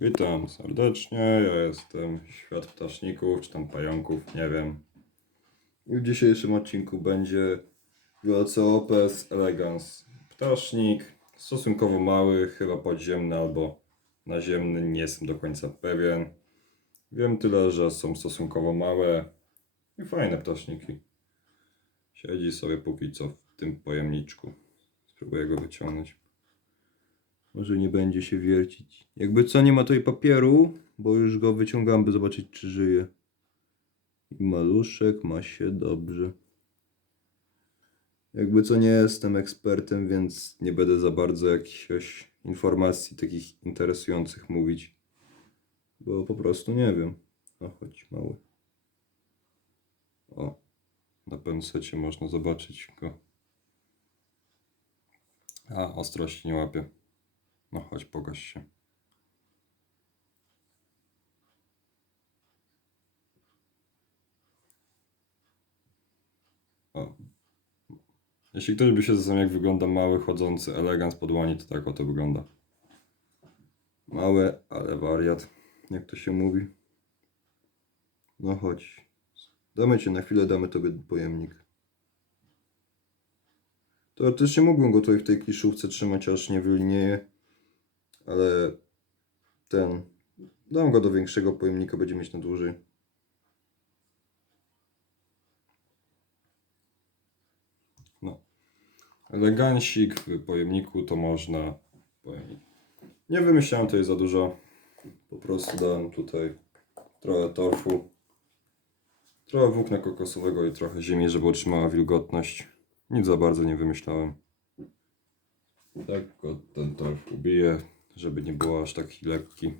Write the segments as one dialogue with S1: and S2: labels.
S1: Witam serdecznie, ja jestem Świat Ptaszników, czy tam Pająków, nie wiem. I w dzisiejszym odcinku będzie Opes Elegans. Ptasznik, stosunkowo mały, chyba podziemny albo naziemny, nie jestem do końca pewien. Wiem tyle, że są stosunkowo małe i fajne ptaszniki. Siedzi sobie póki co w tym pojemniczku. Spróbuję go wyciągnąć. Może nie będzie się wiercić. Jakby co, nie ma tutaj papieru, bo już go wyciągam, by zobaczyć, czy żyje. I maluszek ma się dobrze. Jakby co, nie jestem ekspertem, więc nie będę za bardzo jakichś informacji takich interesujących mówić. Bo po prostu nie wiem. No chodź, mały. O, na pensecie można zobaczyć go. A, ostrości nie łapie. No chodź, pokaż się. O. Jeśli ktoś by się zastanawiał, jak wygląda mały, chodzący elegans po dłoni, to tak oto wygląda. Mały, ale wariat, jak to się mówi. No chodź. Damy ci na chwilę, damy tobie pojemnik. Teoretycznie mógłbym go tutaj w tej kiszówce trzymać, aż nie wylinieje. Ale ten. Dam go do większego pojemnika, będzie mieć na dłużej. No. Elegancik w pojemniku to można. Nie wymyślałem tutaj za dużo. Po prostu dałem tutaj trochę torfu, trochę włókna kokosowego i trochę ziemi, żeby utrzymała wilgotność. Nic za bardzo nie wymyślałem. Tak ten torf ubiję, żeby nie było aż taki lekki.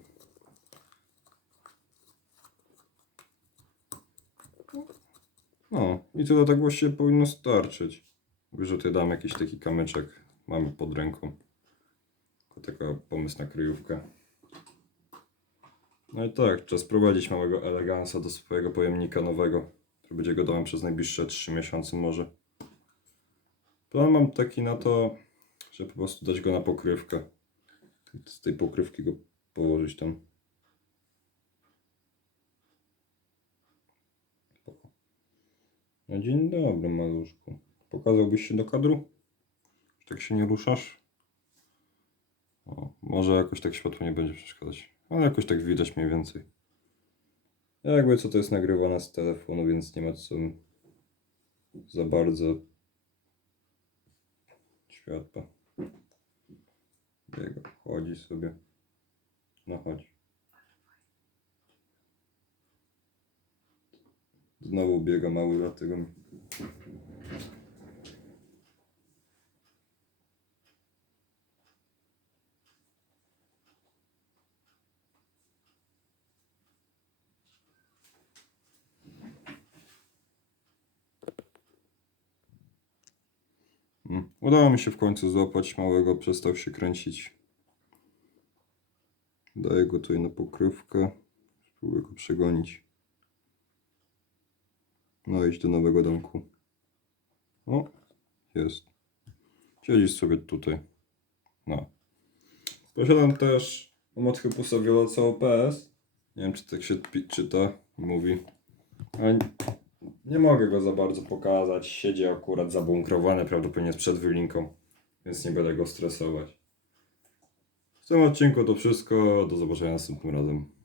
S1: No i tyle tak właściwie powinno starczyć. Że tutaj dam jakiś taki kamyczek. Mamy pod ręką. Tylko taka pomysł na kryjówkę. No i tak, czas prowadzić małego elegansa do swojego pojemnika nowego, który będzie go dałem przez najbliższe 3 miesiące może. Plan mam taki na to, że po prostu dać go na pokrywkę. Z tej pokrywki go położyć tam. No dzień dobry, maluszku. Pokazałbyś się do kadru? Tak się nie ruszasz? O, może jakoś tak światło nie będzie przeszkadzać. Ale jakoś tak widać mniej więcej. Jakby co to jest nagrywane z telefonu, więc nie ma co za bardzo światła. Biega, chodzi sobie. No chodź. Znowu biega mały, dlatego mi... Udało mi się w końcu złapać małego, przestał się kręcić. Daję go tutaj na pokrywkę. Spróbuję go przegonić. No idź do nowego domku. O, jest. Siedzisz sobie tutaj. No. Posiadam też Mothypusa Violeca OPS. Nie wiem, czy tak się czyta, mówi. Nie- mogę go za bardzo pokazać. Siedzi akurat zabunkrowany, prawdopodobnie przed wylinką, więc nie będę go stresować. W tym odcinku to wszystko. Do zobaczenia następnym razem.